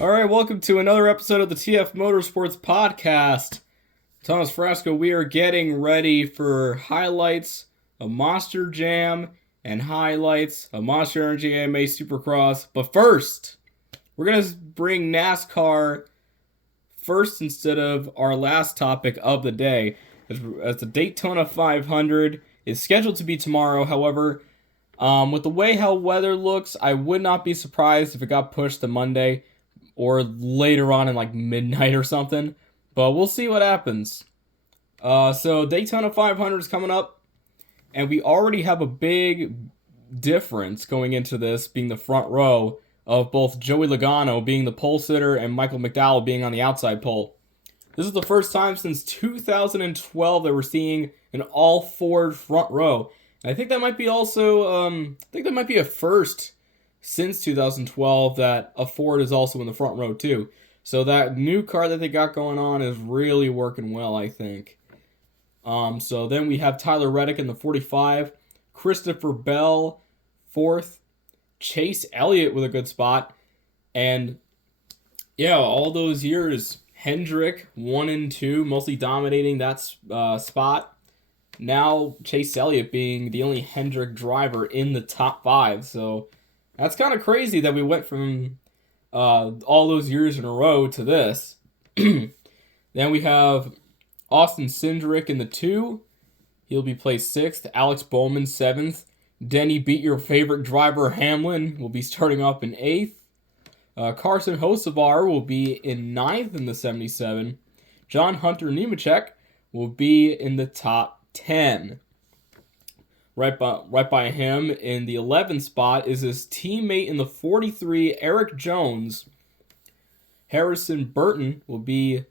All right, welcome to another episode of the TF Motorsports podcast. Thomas Frasco, we are getting ready for highlights of Monster Jam and highlights of Monster Energy AMA Supercross. But first, we're going to bring NASCAR first instead of our last topic of the day, as the Daytona 500 is scheduled to be tomorrow. However, with the way how weather looks, I would not be surprised if it got pushed to Monday or later on in like midnight or something. But we'll see what happens. So Daytona 500 is coming up, and we already have a big difference going into this, being the front row of both Joey Logano being the pole sitter and Michael McDowell being on the outside pole. This is the first time since 2012 that we're seeing an all-Ford front row. And I think that might be a first since 2012 that a Ford is also in the front row too. So that new car that they got going on is really working well, I think. So then we have Tyler Reddick in the 45, Christopher Bell 4th, Chase Elliott with a good spot, and yeah, all those years Hendrick 1 and 2 mostly dominating that spot. Now Chase Elliott being the only Hendrick driver in the top 5. So that's kind of crazy that we went from all those years in a row to this. Then we have Austin Cindric in the 2. He'll be placed 6th. Alex Bowman 7th. Denny Beat Your Favorite Driver Hamlin will be starting off in 8th. Carson Hocevar will be in 9th in the 77. John Hunter Nemechek will be in the top 10. Right by him in the 11th spot is his teammate in the 43, Eric Jones. Harrison Burton will be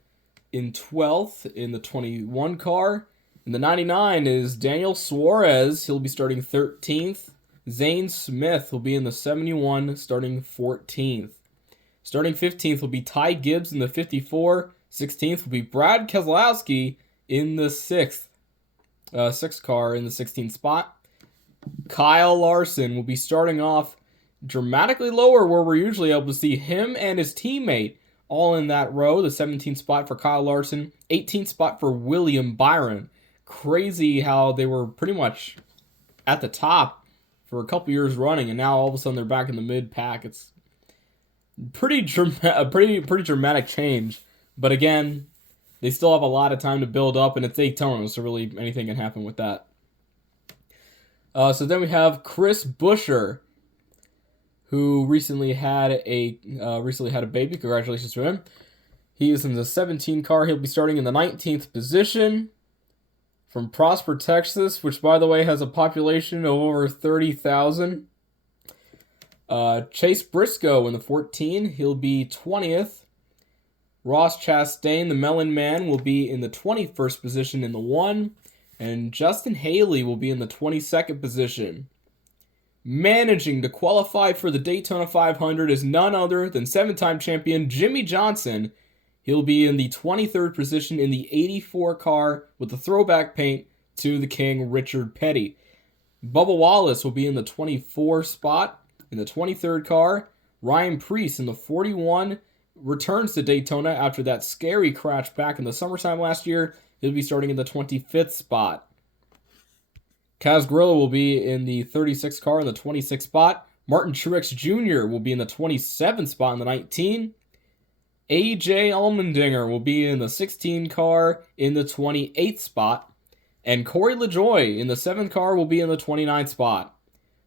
in 12th in the 21 car. In the 99 is Daniel Suarez. He'll be starting 13th. Zane Smith will be in the 71, starting 14th. Starting 15th will be Ty Gibbs in the 54. 16th will be Brad Keselowski in the 6th car in the 16th spot. Kyle Larson will be starting off dramatically lower, where we're usually able to see him and his teammate all in that row. The 17th spot for Kyle Larson, 18th spot for William Byron. Crazy how they were pretty much at the top for a couple years running, and now all of a sudden they're back in the mid-pack. It's pretty dramatic change. But again, they still have a lot of time to build up, and it's Daytona, so really anything can happen with that. So then we have Chris Buescher, who recently had a baby. Congratulations to him. He is in the 17 car. He'll be starting in the 19th position from Prosper, Texas, which, by the way, has a population of over 30,000. Chase Briscoe in the 14. He'll be 20th. Ross Chastain, the Melon Man, will be in the 21st position in the 1. And Justin Haley will be in the 22nd position. Managing to qualify for the Daytona 500 is none other than 7-time champion Jimmy Johnson. He'll be in the 23rd position in the 84 car with the throwback paint to the King Richard Petty. Bubba Wallace will be in the 24 spot in the 23rd car. Ryan Preece in the 41 returns to Daytona after that scary crash back in the summertime last year. He'll be starting in the 25th spot. Kaz Grilla will be in the 36th car in the 26th spot. Martin Truex Jr. will be in the 27th spot in the 19. AJ Allmendinger will be in the 16 car in the 28th spot. And Corey LaJoie in the 7th car will be in the 29th spot.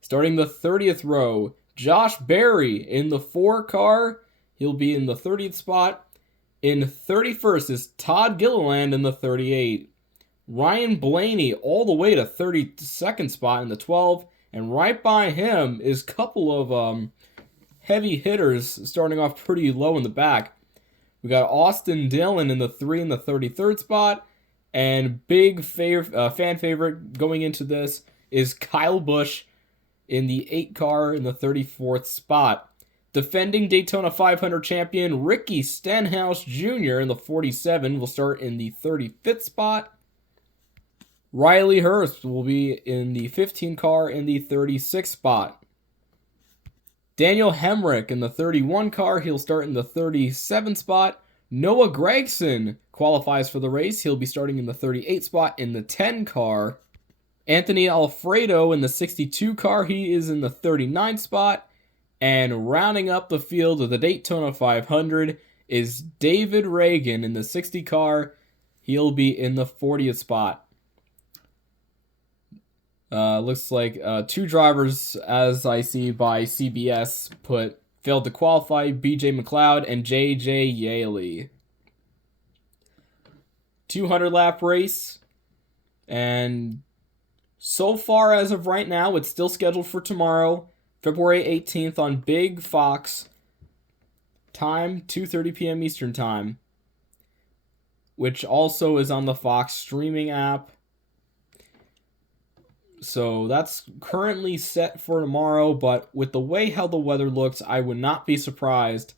Starting the 30th row, Josh Berry in the 4 car. He'll be in the 30th spot. In 31st is Todd Gilliland in the 38. Ryan Blaney all the way to 32nd spot in the 12. And right by him is a couple of heavy hitters starting off pretty low in the back. We got Austin Dillon in the 3 and the 33rd spot. And big fan favorite going into this is Kyle Busch in the 8 car in the 34th spot. Defending Daytona 500 champion Ricky Stenhouse Jr. in the 47 will start in the 35th spot. Riley Hurst will be in the 15 car in the 36th spot. Daniel Hemrick in the 31 car. He'll start in the 37 spot. Noah Gragson qualifies for the race. He'll be starting in the 38 spot in the 10 car. Anthony Alfredo in the 62 car. He is in the 39 spot. And rounding up the field of the Daytona 500 is David Reagan in the 60 car. He'll be in the 40th spot. Looks like two drivers, as I see by CBS, failed to qualify: BJ McLeod and JJ Yaley. 200 lap race, and so far as of right now, it's still scheduled for tomorrow, February 18th on Big Fox. Time 2:30 p.m. Eastern Time, which also is on the Fox streaming app. So that's currently set for tomorrow, but with the way how the weather looks, I would not be surprised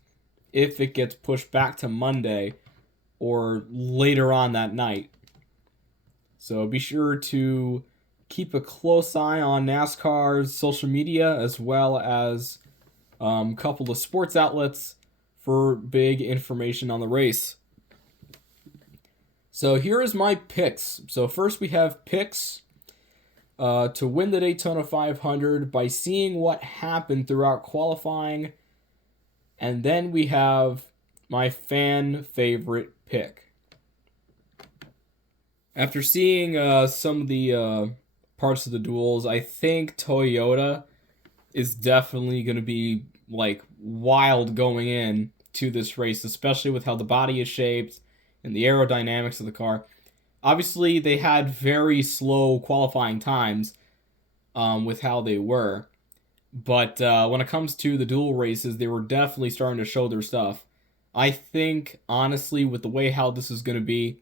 if it gets pushed back to Monday or later on that night. So be sure to keep a close eye on NASCAR's social media as well as a couple of sports outlets for big information on the race. So here is my picks. So first we have picks to win the Daytona 500 by seeing what happened throughout qualifying. And then we have my fan favorite pick. After seeing some of the parts of the duels, I think Toyota is definitely going to be like wild going in to this race, especially with how the body is shaped and the aerodynamics of the car. Obviously, they had very slow qualifying times with how they were. But when it comes to the dual races, they were definitely starting to show their stuff. I think, honestly, with the way how this is going to be,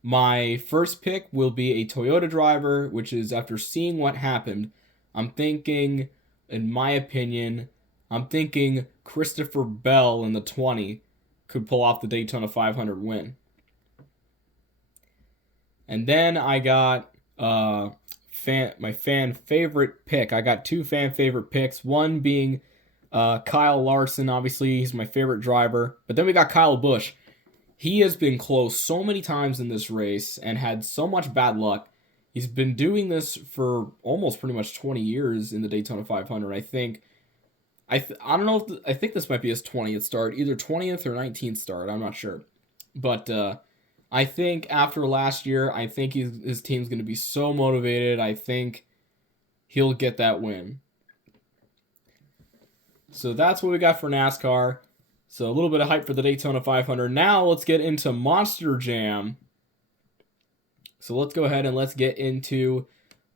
my first pick will be a Toyota driver, which is after seeing what happened. I'm thinking, in my opinion, Christopher Bell in the 20 could pull off the Daytona 500 win. And then I got my fan favorite pick. I got two fan favorite picks. One being Kyle Larson. Obviously, he's my favorite driver. But then we got Kyle Busch. He has been close so many times in this race and had so much bad luck. He's been doing this for almost pretty much 20 years in the Daytona 500. I think this might be his 20th start, either 20th or 19th start. I'm not sure, but I think after last year, I think his team's going to be so motivated. I think he'll get that win. So that's what we got for NASCAR. So a little bit of hype for the Daytona 500. Now let's get into Monster Jam. So let's go ahead and let's get into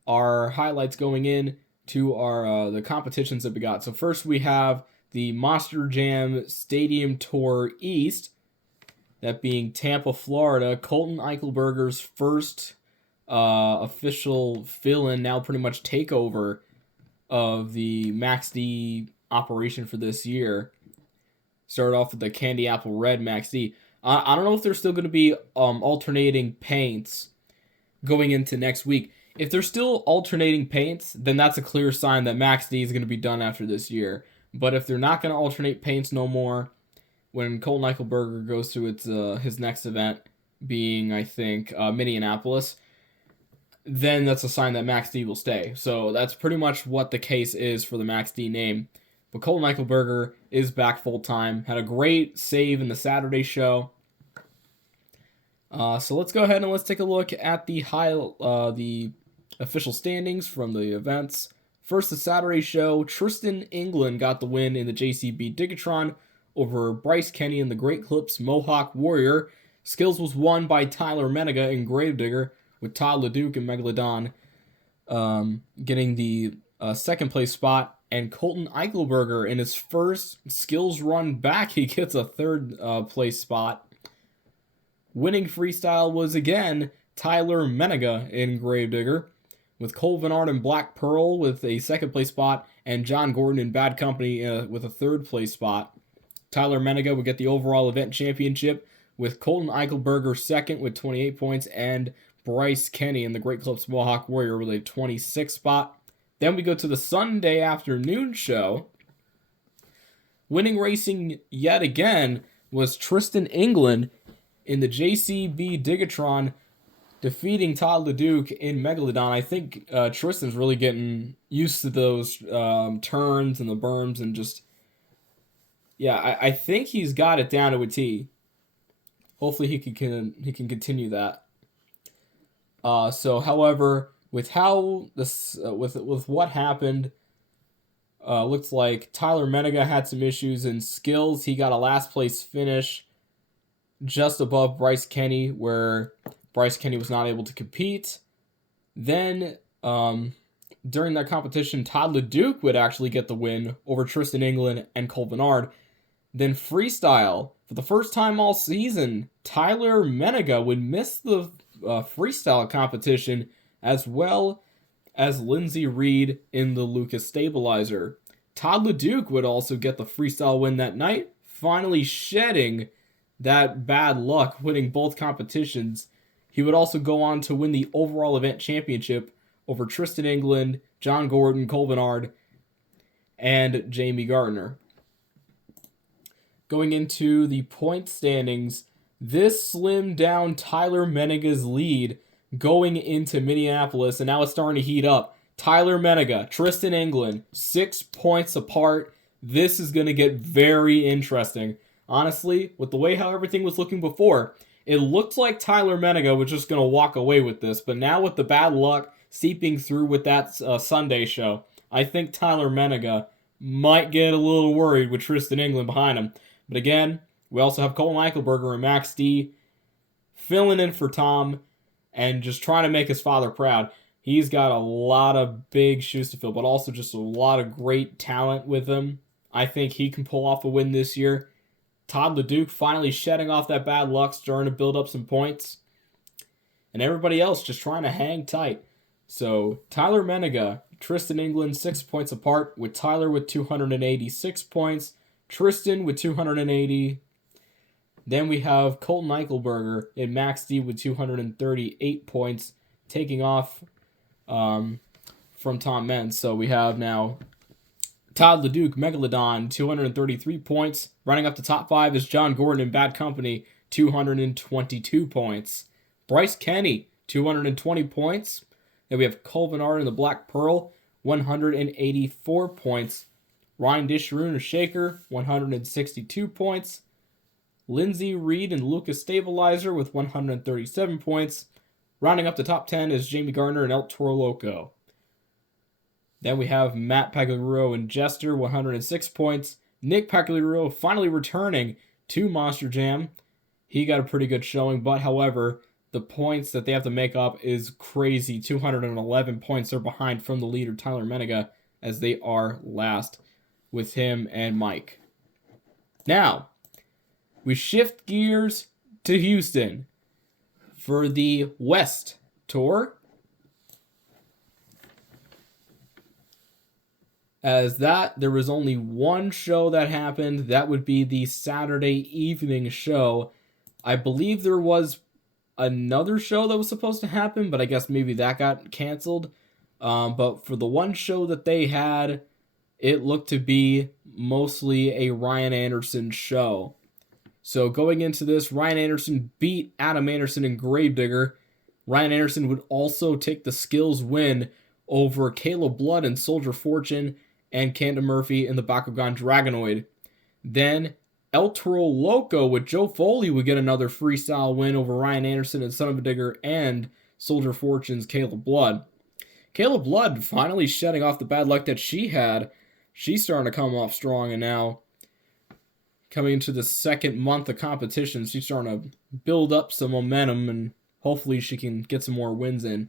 our highlights going in to our the competitions that we got. So first we have the Monster Jam Stadium Tour East. That being Tampa, Florida. Colton Eichelberger's first official fill-in, now pretty much takeover of the Max D operation for this year. Started off with the Candy Apple Red Max D. I don't know if they're still going to be alternating paints going into next week. If they're still alternating paints, then that's a clear sign that Max D is going to be done after this year. But if they're not going to alternate paints no more, when Colton Eichelberger goes to his next event, being, I think, Minneapolis, then that's a sign that Max D will stay. So that's pretty much what the case is for the Max D name. But Colton Eichelberger is back full-time. Had a great save in the Saturday show. So let's go ahead and let's take a look at the official standings from the events. First, the Saturday show. Tristan England got the win in the JCB Digatron over Bryce Kenny and the Great Clips Mohawk Warrior. Skills was won by Tyler Menega in Gravedigger, with Todd LeDuc and Megalodon getting the second place spot. And Colton Eichelberger, in his first skills run back, he gets a third place spot. Winning freestyle was again Tyler Menega in Gravedigger, with Cole Venard and Black Pearl with a second place spot, and John Gordon in Bad Company with a third place spot. Tyler Menega would get the overall event championship, with Colton Eichelberger second with 28 points, and Bryce Kenny in the Great Clips Mohawk Warrior with a 26 spot. Then we go to the Sunday afternoon show. Winning racing yet again was Tristan England in the JCB Digatron, defeating Todd LeDuc in Megalodon. I think Tristan's really getting used to those turns and the berms and just... Yeah, I think he's got it down to a T. Hopefully he can continue that. However, with how this with what happened, looks like Tyler Menega had some issues in skills. He got a last place finish, just above Bryce Kenny, where Bryce Kenny was not able to compete. Then, during that competition, Todd LeDuc would actually get the win over Tristan England and Cole Bernard. Then freestyle, for the first time all season, Tyler Menega would miss the freestyle competition, as well as Lindsey Reed in the Lucas Stabilizer. Todd LeDuc would also get the freestyle win that night, finally shedding that bad luck, winning both competitions. He would also go on to win the overall event championship over Tristan England, John Gordon, Cole Bernard, and Jamie Gardner. Going into the point standings, this slimmed down Tyler Menega's lead going into Minneapolis, and now it's starting to heat up. Tyler Menega, Tristan England, 6 points apart. This is going to get very interesting. Honestly, with the way how everything was looking before, it looked like Tyler Menega was just going to walk away with this, but now with the bad luck seeping through with that Sunday show, I think Tyler Menega might get a little worried with Tristan England behind him. But again, we also have Cole Eichelberger and Max D filling in for Tom and just trying to make his father proud. He's got a lot of big shoes to fill, but also just a lot of great talent with him. I think he can pull off a win this year. Todd LeDuc finally shedding off that bad luck, starting to build up some points. And everybody else just trying to hang tight. So Tyler Menega, Tristan England 6 points apart, with Tyler with 286 points, Tristan with 280. Then we have Colton Eichelberger and Max D with 238 points, taking off from Tom Meents. So we have now Todd LeDuc, Megalodon, 233 points. Running up the top 5 is John Gordon and Bad Company, 222 points. Bryce Kenny, 220 points. Then we have Cole Bernard and the Black Pearl, 184 points. Ryan Disharoon and Shaker, 162 points. Lindsey Reed and Lucas Stabilizer with 137 points. Rounding up the top 10 is Jamie Gardner and El Toro Loco. Then we have Matt Pagliarulo and Jester, 106 points. Nick Pagliarulo finally returning to Monster Jam. He got a pretty good showing, but however, the points that they have to make up is crazy. 211 points are behind from the leader, Tyler Menega, as they are last with him and Mike. Now, we shift gears to Houston for the West Tour. As that, there was only one show that happened. That would be the Saturday evening show. I believe there was another show that was supposed to happen, but I guess maybe that got canceled. But for the one show that they had, it looked to be mostly a Ryan Anderson show. So going into this, Ryan Anderson beat Adam Anderson in Gravedigger. Ryan Anderson would also take the skills win over Caleb Blood and Soldier Fortune and Camden Murphy in the Bakugan Dragonoid. Then El Toro Loco with Joe Foley would get another freestyle win over Ryan Anderson and Son of a Digger and Soldier Fortune's Caleb Blood. Caleb Blood finally shedding off the bad luck that she had. She's starting to come off strong, and now coming into the second month of competition, she's starting to build up some momentum, and hopefully she can get some more wins in.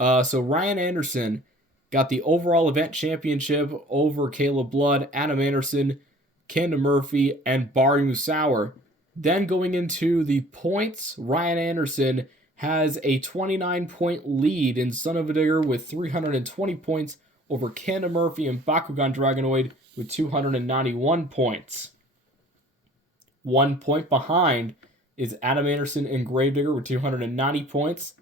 So Ryan Anderson got the overall event championship over Caleb Blood, Adam Anderson, Camden Murphy, and Barry Musauer. Then going into the points, Ryan Anderson has a 29-point lead in Son of a Digger with 320 points over Camden Murphy and Bakugan Dragonoid with 291 points. 1 point behind is Adam Anderson and Gravedigger with 290 points.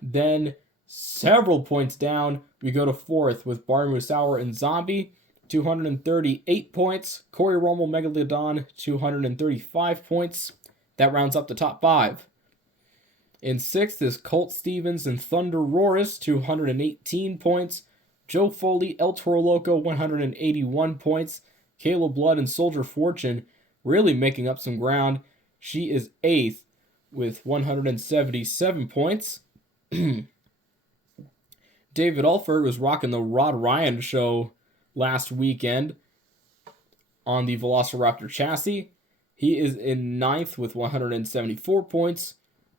Then several points down, we go to fourth with Barry Musauer and Zombie 238 points. Corey Rommel Megalodon, 235 points. That rounds up the top 5. In 6th is Colt Stevens and Thunder Roris, 218 points. Joe Foley, El Toro Loco, 181 points. Kayla Blood and Soldier Fortune really making up some ground. She is 8th with 177 points. David Alford was rocking the Rod Ryan show last weekend on the Velociraptor chassis. He is in 9th with 174 points.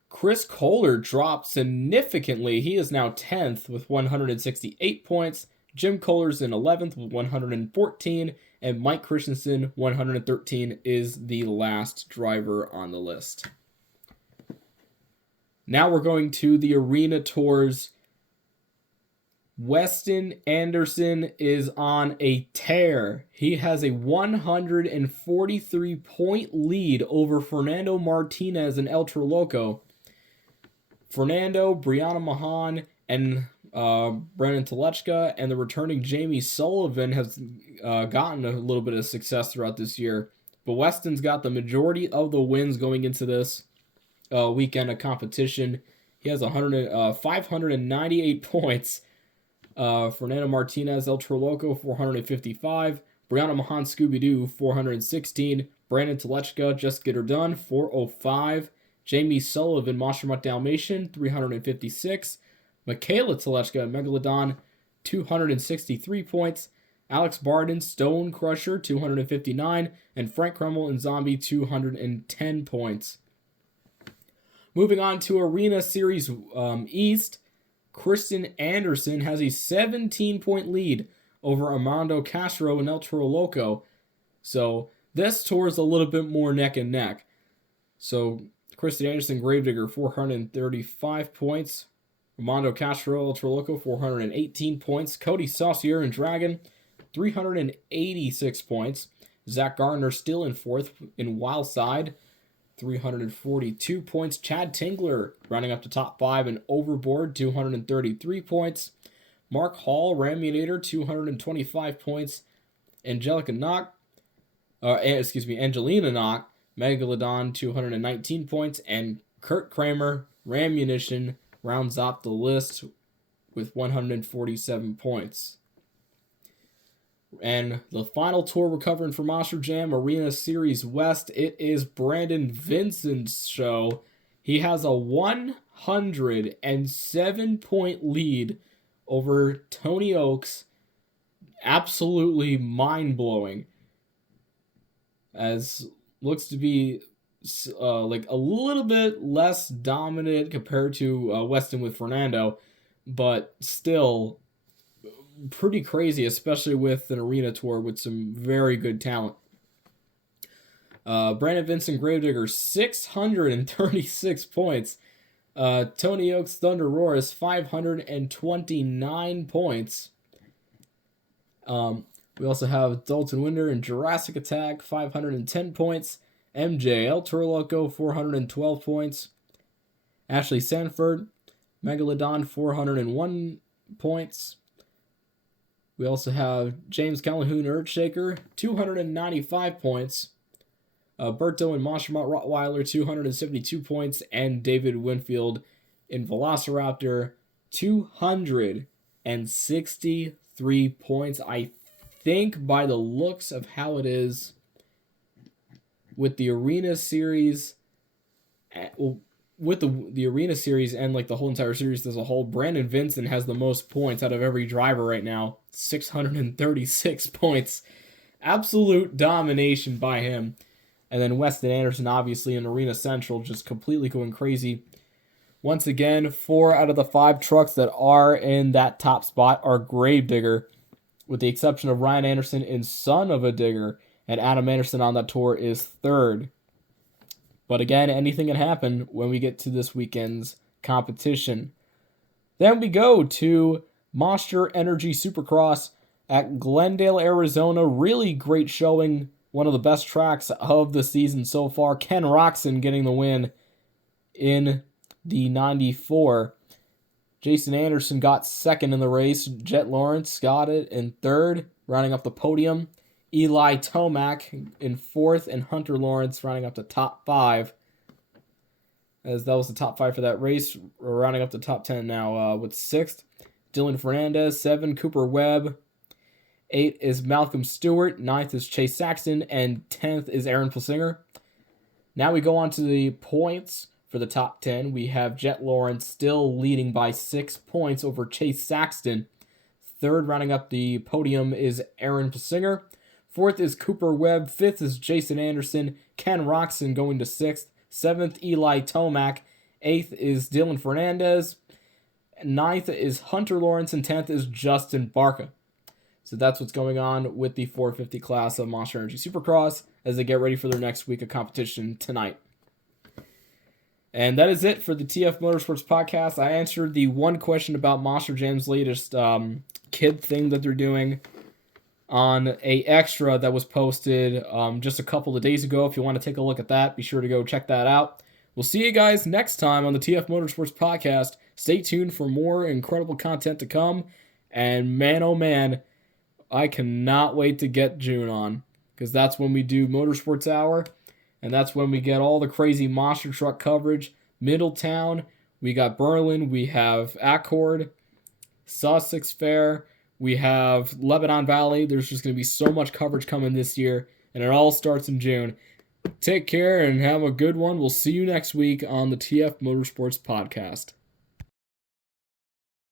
Chris Kohler dropped significantly. He is now 10th with 168 points. Jim Kohler's in 11th with 114. And Mike Christensen, 113, is the last driver on the list. Now we're going to the Arena Tours. Weston Anderson is on a tear. He has a 143-point lead over Fernando Martinez and El Toro Loco. Fernando, Brianna Mahan, and Brandon Telechka, and the returning Jamie Sullivan has gotten a little bit of success throughout this year. But Weston's got the majority of the wins going into this weekend of competition. He has 598 points. Fernando Martinez, El Toro Loco, 455. Brianna Mahan, Scooby-Doo, 416. Brandon Telechka, Just Get Her Done, 405. Jamie Sullivan, Monster Mutt Dalmatian, 356. Michaela Telechka, Megalodon, 263 points. Alex Barden, Stone Crusher, 259. And Frank Kremel and Zombie, 210 points. Moving on to Arena Series East, Kristen Anderson has a 17-point lead over Armando Castro and El Toro Loco. So this tour is a little bit more neck and neck. So Kristen Anderson, Gravedigger, 435 points. Armando Castro, El Toro Loco, 418 points. Cody Saucier and Dragon, 386 points. Zach Gardner still in 4th in Wildside, 342 points. Chad Tingler rounding up to top 5 in Overboard, 233 points. Mark Hall, Raminator, 225 points. Angelina Knock, Megalodon, 219 points. And Kurt Kramer, Ramunition, rounds up the list with 147 points. And the final tour we're covering for Monster Jam Arena Series West, it is Brandon Vincent's show. He has a 107-point lead over Tony Oaks. Absolutely mind-blowing. As looks to be like a little bit less dominant compared to Weston with Fernando, but still pretty crazy, especially with an arena tour with some very good talent. Brandon Vincent Gravedigger, 636 points. Tony Oaks Thunder Roars, 529 points. We also have Dalton Winder and Jurassic Attack, 510 points. MJ El Toro Loco, 412 points. Ashley Sanford, Megalodon, 401 points. We also have James Calhoun Earthshaker, 295 points. Berto and Monster Mutt Rottweiler, 272 points. And David Winfield in Velociraptor, 263 points. I think by the looks of how it is with the Arena Series, with the Arena Series and like the whole entire series as a whole, Brandon Vincent has the most points out of every driver right now. 636 points. Absolute domination by him. And then Weston Anderson, obviously, in Arena Central, just completely going crazy. Once again, 4 out of the 5 trucks that are in that top spot are Gravedigger, with the exception of Ryan Anderson in Son of a Digger, and Adam Anderson on that tour is 3rd. But again, anything can happen when we get to this weekend's competition. Then we go to Monster Energy Supercross at Glendale, Arizona. Really great showing. One of the best tracks of the season so far. Ken Roxon getting the win in the 94. Jason Anderson got 2nd in the race. Jet Lawrence got it in 3rd. rounding up the podium. Eli Tomac in 4th, and Hunter Lawrence rounding up the top 5. As that was the top 5 for that race. We're rounding up the top 10 now with 6th. Dylan Fernandez, 7. Cooper Webb. 8 is Malcolm Stewart. 9th is Chase Saxton. And 10th is Aaron Plessinger. Now we go on to the points for the top 10. We have Jet Lawrence still leading by 6 points over Chase Saxton. 3rd, rounding up the podium, is Aaron Plessinger. 4th is Cooper Webb. 5th is Jason Anderson. Ken Roxon going to 6th. 7th, Eli Tomac. 8th is Dylan Fernandez. 9th is Hunter Lawrence. And 10th is Justin Barca. So that's what's going on with the 450 class of Monster Energy Supercross as they get ready for their next week of competition tonight. And that is it for the TF Motorsports podcast. I answered the one question about Monster Jam's latest kid thing that they're doing on a extra that was posted just a couple of days ago. If you want to take a look at that, be sure to go check that out. We'll see you guys next time on the TF Motorsports podcast. Stay tuned for more incredible content to come. And man, oh man, I cannot wait to get June on, because that's when we do Motorsports Hour, and that's when we get all the crazy monster truck coverage. Middletown, we got Berlin, we have Accord, Sussex Fair, we have Lebanon Valley. There's just going to be so much coverage coming this year, and it all starts in June. Take care and have a good one. We'll see you next week on the TF Motorsports podcast.